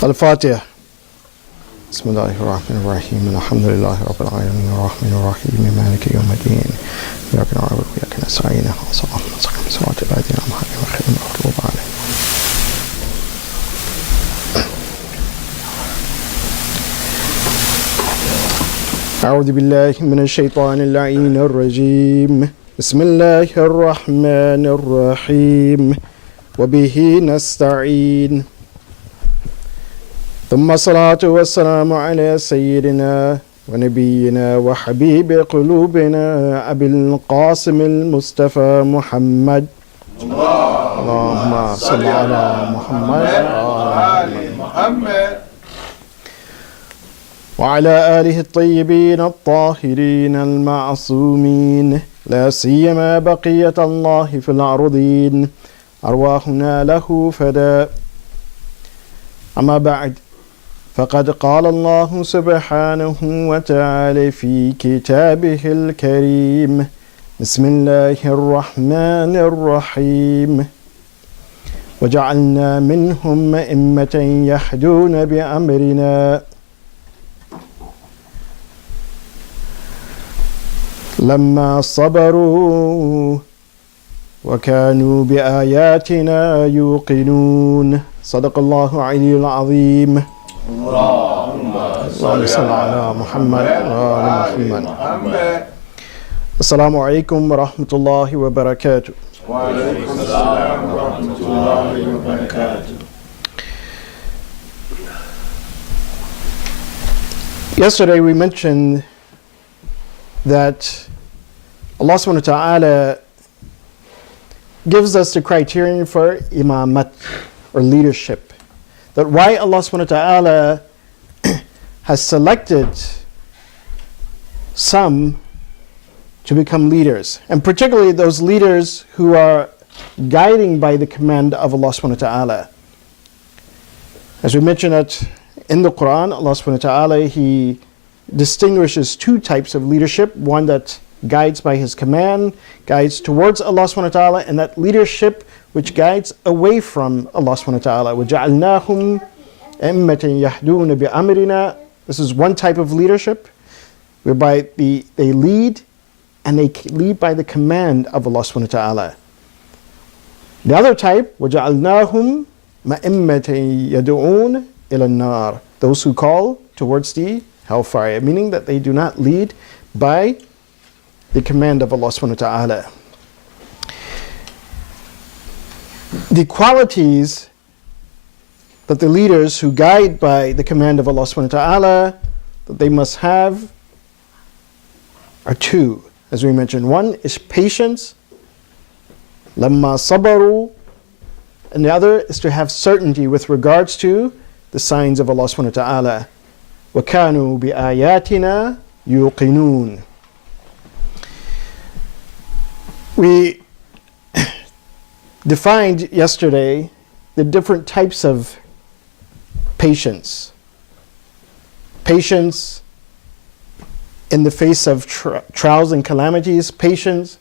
Al-Fatiha. Bismillahirrahmanirrahim. Alhamdulillahi Rabbil Alamin. Ar-Rahmanir-Rahim. Maliki Yawmiddin. Iyyaka na'budu wa iyyaka nasta'in. Ihdinas siratal ladzina an'amta alaihim. أعوذ بالله من الشيطان اللعين الرجيم. بسم الله الرحمن الرحيم. وبه نستعين. ثم الصلاة والسلام على سيدنا ونبينا وحبيب قلوبنا أبي القاسم المصطفى محمد. اللهم صل على محمد وآل محمد وعلى آله الطيبين الطاهرين المعصومين، لا سيما بقية الله في الأرضين، أرواحنا له فداء. أما بعد، فقد قال الله سبحانه وتعالى في كتابه الكريم: بسم الله الرحمن الرحيم. وجعلنا منهم أئمة يهدون بأمرنا لما صبروا وكانوا بآياتنا يوقنون. صدق الله العلي العظيم. اللهم صل على محمد وآل محمد. السلام عليكم ورحمة الله وبركاته. وعليكم السلام ورحمة الله وبركاته. Yesterday we mentioned that Allah subhanahu wa ta'ala gives us the criterion for imamat, or leadership. That why Allah subhanahu wa ta'ala has selected some to become leaders, and particularly those leaders who are guiding by the command of Allah subhanahu wa ta'ala. As we mentioned that in the Quran, Allah subhanahu wa ta'ala, He distinguishes two types of leadership: one that guides by His command, guides towards Allah subhanahu wa ta'ala, and that leadership which guides away from Allah subhanahu wa ta'ala. وَجَعَلْنَاهُمْ أَئِمَّةً يَهْدُونَ بِأَمْرِنَا. This is one type of leadership, whereby they lead, and they lead by the command of Allah subhanahu wa ta'ala. The other type, وَجَعَلْنَاهُمْ مَئِمَّةً يَدْعُونَ إِلَى النَّارِ. Those who call towards the hellfire, meaning that they do not lead by the command of Allah subhanahu wa ta'ala. The qualities that the leaders who guide by the command of Allah subhanahu wa ta'ala, that they must have, are two, as we mentioned. One is patience, lamma sabaru, and the other is to have certainty with regards to the signs of Allah subhanahu wa ta'ala. وَكَانُوا بِآيَاتِنَا يُوقِنُونَ. We defined yesterday the different types of patience. Patience in the face of trials and calamities, patience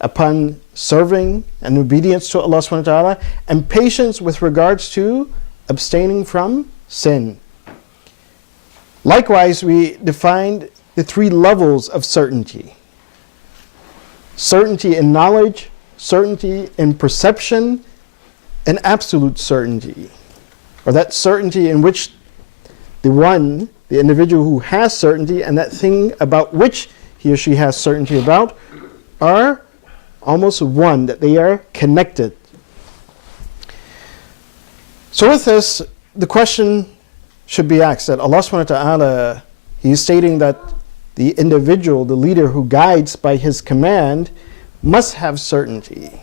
upon serving and obedience to Allah subhanahu wa ta'ala, and patience with regards to abstaining from sin. Likewise, we defined the three levels of certainty. Certainty in knowledge, certainty in perception, and absolute certainty. Or that certainty in which the individual who has certainty, and that thing about which he or she has certainty about, are almost one, that they are connected. So with this, the question should be asked that Allah subhanahu wa ta'ala, He is stating that the individual, the leader who guides by His command, must have certainty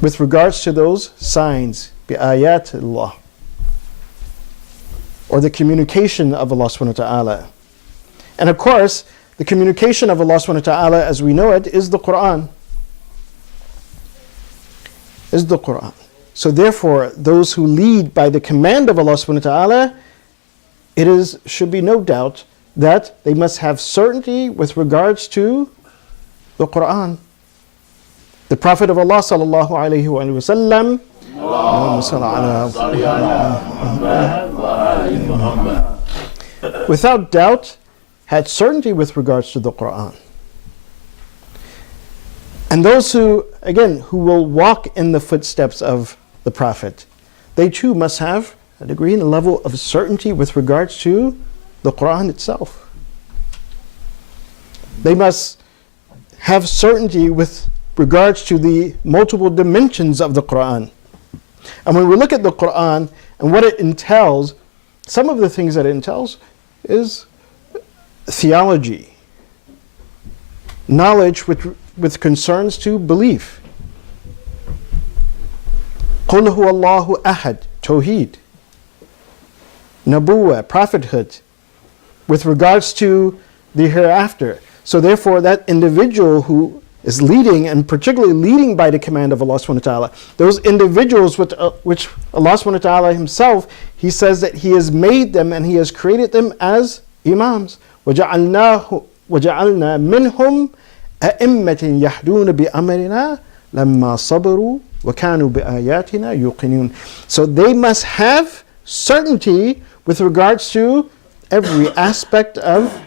with regards to those signs, bi-ayat Allah, or the communication of Allah subhanahu wa ta'ala. And of course, the communication of Allah subhanahu wa ta'ala as we know it is the Quran. Is the Quran. So therefore, those who lead by the command of Allah subhanahu wa ta'ala, should be no doubt that they must have certainty with regards to the Quran. The Prophet of Allah sallallahu alaihi wasallam اللهم صل على Muhammad. without doubt, had certainty with regards to the Quran. And those who, again, who will walk in the footsteps of the Prophet, they too must have a degree and a level of certainty with regards to the Quran itself. They must have certainty with regards to the multiple dimensions of the Quran. And when we look at the Quran and what it entails, some of the things that it entails is theology, knowledge with concerns to belief. قُلْ هُوَ اللَّهُ أَحَدٌ, Tawheed. Nabuwah, prophethood, with regards to the hereafter. So therefore that individual who is leading, and particularly leading by the command of Allah subhanahu wa ta'ala, those individuals which Allah subhanahu wa ta'ala himself, He says that He has made them and He has created them as imams. وَجَعَلْنَا مِنْهُمْ أَئِمَّةٍ يَهْدُونَ بِأَمْرِنَا لَمَّا صَبَرُوا وَكَانُوا بِآيَاتِنَا يُوقِنُونَ. So they must have certainty with regards to every aspect of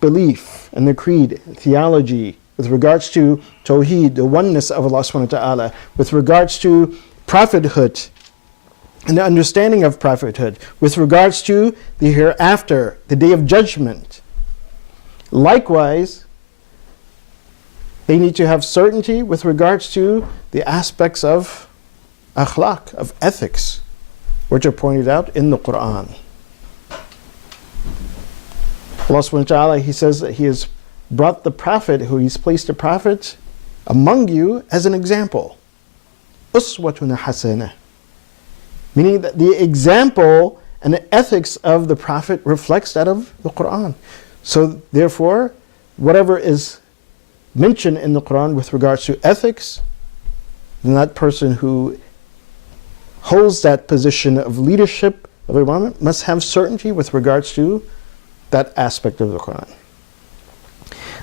belief and the creed, theology, with regards to Tawheed, the oneness of Allah subhanahu wa ta'ala, with regards to prophethood and the understanding of prophethood, with regards to the hereafter, the day of judgment. Likewise, they need to have certainty with regards to the aspects of akhlaq, of ethics, which are pointed out in the Quran. Allah subhanahu wa ta'ala, He says that He has brought the Prophet, who He's placed a Prophet among you as an example. Uswatun hasana. Meaning that the example and the ethics of the Prophet reflects that of the Quran. So therefore, whatever is mentioned in the Quran with regards to ethics, then that person who holds that position of leadership of a moment must have certainty with regards to that aspect of the Quran.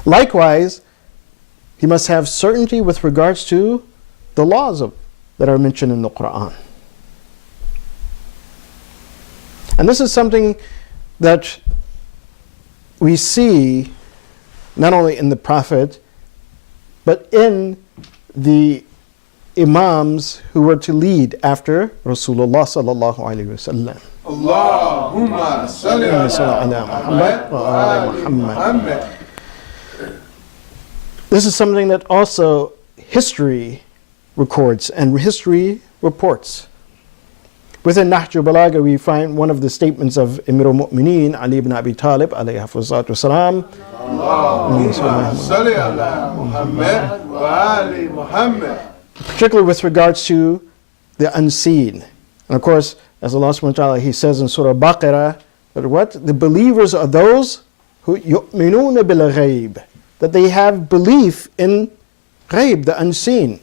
Likewise, he must have certainty with regards to the laws that are mentioned in the Quran. And this is something that we see not only in the Prophet, but in the Imams who were to lead after Rasulullah sallallahu alaihi wasallam. Allahumma salli ala Muhammad wa ali Muhammad. This is something that also history records and history reports. Within Nahj al-Balagha, we find one of the statements of Amir al-Mu'mineen, Ali ibn Abi Talib, alayhi salatu wasalam. Allahumma salli ala Muhammad wa ali Muhammad. Particularly with regards to the unseen. And of course, as Allah subhanahu wa ta'ala, He says in Surah Baqarah, that what? The believers are those who yu'minuna bil ghayb, that they have belief in ghayb, the unseen.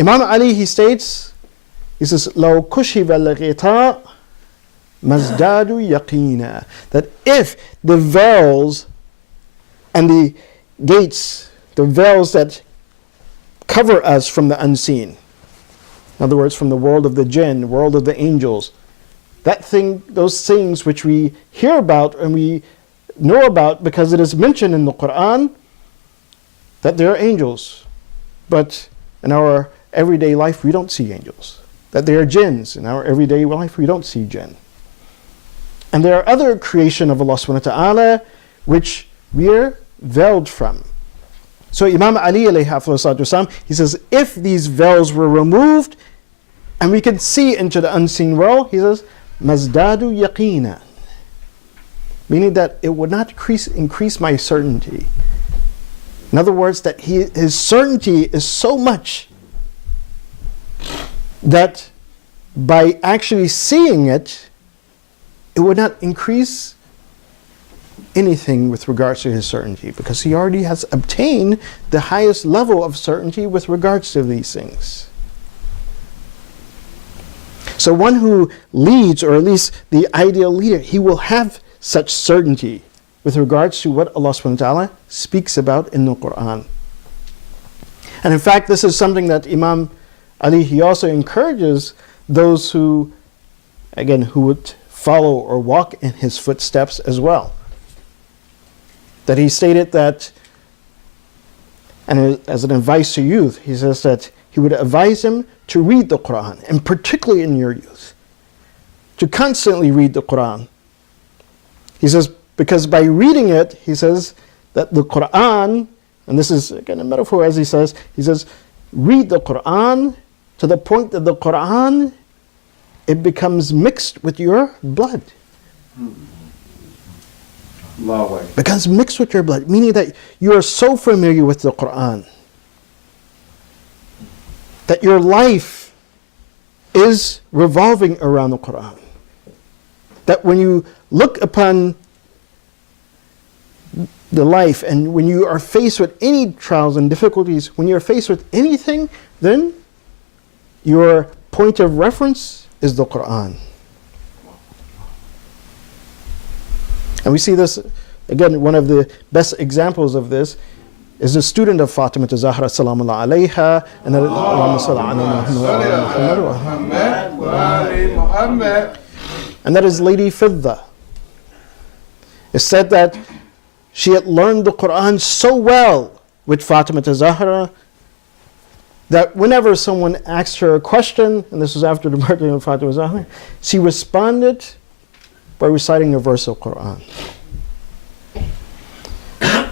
Imam Ali, he states, he says, لَوْ كُشِفَ الْغِطَاء مَزْدَادُ يَقِينًا, that if the veils and the gates, the veils that cover us from the unseen, in other words, from the world of the jinn, world of the angels, that thing, those things which we hear about and we know about because it is mentioned in the Quran, that there are angels, but in our everyday life we don't see angels. That there are jinns, in our everyday life we don't see jinn. And there are other creation of Allah subhanahu wa ta'ala which we are veiled from. So Imam Ali alayhi wasallam, he says, if these veils were removed and we can see into the unseen world, he says, mazdadu yaqina, meaning that it would not increase my certainty. In other words, that his certainty is so much that by actually seeing it, it would not increase anything with regards to his certainty, because he already has obtained the highest level of certainty with regards to these things. So one who leads, or at least the ideal leader, he will have such certainty with regards to what Allah subhanahu wa ta'ala speaks about in the Quran. And in fact, this is something that Imam Ali, he also encourages those who, again, who would follow or walk in his footsteps as well. That he stated that, and as an advice to youth, he says that he would advise him to read the Quran, and particularly in your youth, to constantly read the Quran. He says, because by reading it, he says that the Quran, and this is again a metaphor as he says, read the Quran to the point that the Quran, it becomes mixed with your blood. Becomes mixed with your blood, meaning that you are so familiar with the Quran that your life is revolving around the Quran. That when you look upon the life and when you are faced with any trials and difficulties, when you're faced with anything, then your point of reference is the Quran. And we see this, again, one of the best examples of this is a student of Fatima Zahra Salamullah alayha, and that and that is Lady Fidda. It's said that she had learned the Quran so well with Fatima Zahra that whenever someone asked her a question, and this was after the birthday of Fatima Zahra, she responded by reciting a verse of Quran.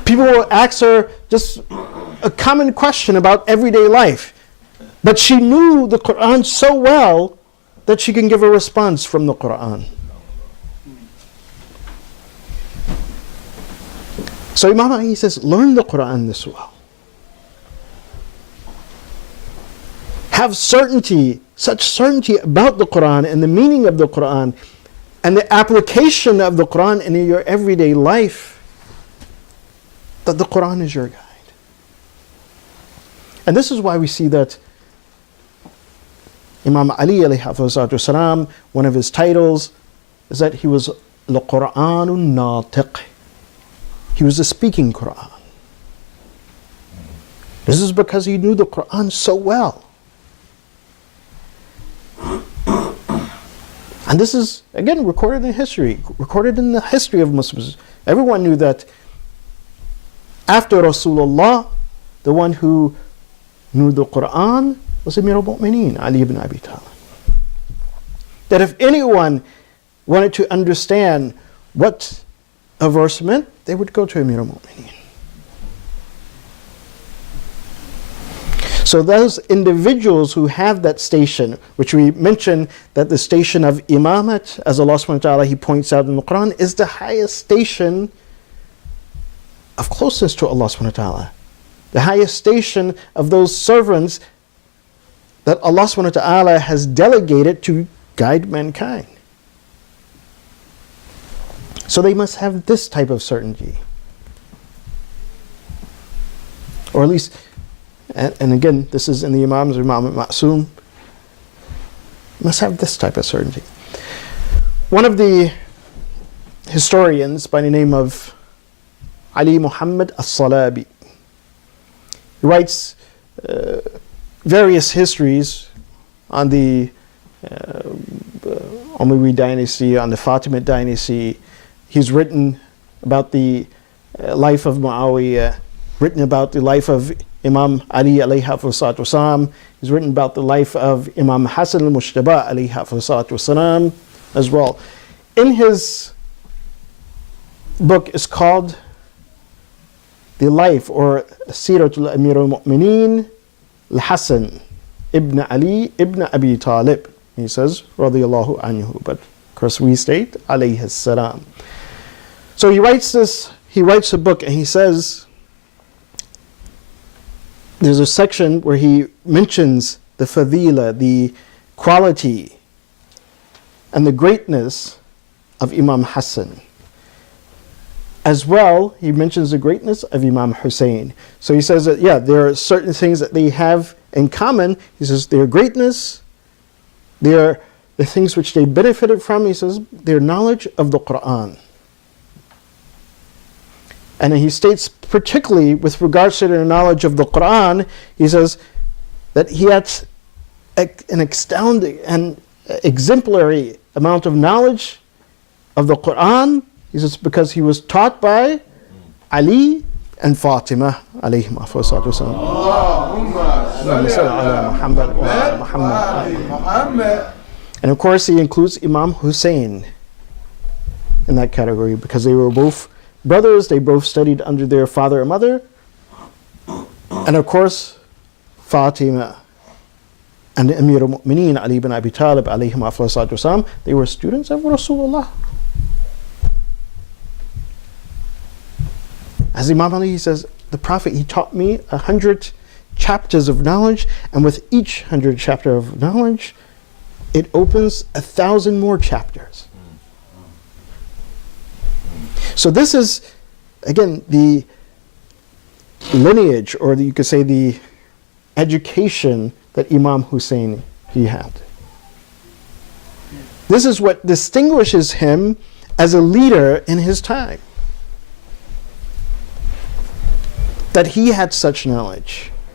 People will ask her just a common question about everyday life, but she knew the Quran so well that she can give a response from the Quran. So Imam Ali says, learn the Quran this well. Have certainty, such certainty about the Quran and the meaning of the Quran and the application of the Quran in your everyday life, that the Quran is your guide. And this is why we see that Imam Ali alayhi salatu, one of his titles is that he was Al-Quranun Natiq. He was a speaking Quran. This is because he knew the Quran so well. And this is, again, recorded in history, recorded in the history of Muslims. Everyone knew that after Rasulullah, the one who knew the Quran was Amir al-Mu'mineen, Ali ibn Abi Talib. That if anyone wanted to understand what a verse meant, they would go to Amir al-Mu'mineen. So those individuals who have that station, which we mentioned that the station of imamat, as Allah subhanahu wa ta'ala, He points out in the Quran, is the highest station of closeness to Allah subhanahu wa ta'ala. The highest station of those servants that Allah subhanahu wa ta'ala has delegated to guide mankind. So they must have this type of certainty. Or at least, and again, this is in the Imams, Imam Ma'soom, must have this type of certainty. One of the historians by the name of Ali Muhammad As-Salabi, he writes various histories on the Umayyad dynasty, on the Fatimid dynasty. He's written about the life of Muawiyah, written about the life of Imam Ali alayhi salatu wasalam. He's written about the life of Imam Hassan al-Mushtaba alayhi salatu wasalam as well. In his book is called The Life or Siratul Amir al-Mu'mineen al-Hassan ibn Ali ibn Abi Talib. He says, radiyallahu anhu, but of course we state, alayhi salam. So he writes a book and he says, there's a section where he mentions the fadila, the quality and the greatness of Imam Hassan. As well, he mentions the greatness of Imam Hussein. So he says that, yeah, there are certain things that they have in common. He says their greatness, their the things which they benefited from, he says, their knowledge of the Quran. And he states particularly with regards to their knowledge of the Quran, he says that he had an astounding and exemplary amount of knowledge of the Quran. He says because he was taught by Ali and Fatima alayhim afsalatu wasalam. Allahumma salli ala Muhammad wa ala Muhammad. Muhammad. And of course he includes Imam Hussein in that category because they were both brothers, they both studied under their father and mother. And of course Fatima and Amir al-Mu'mineen Ali ibn Abi Talib alayhim afsalatu wasalam, they were students of Rasulullah. As Imam Ali, he says, the Prophet, he taught me 100 chapters of knowledge, and with each 100 chapter of knowledge, it opens 1,000 more chapters. So this is, again, the lineage, or you could say the education that Imam Hussein, he had. This is what distinguishes him as a leader in his time. That he had such knowledge.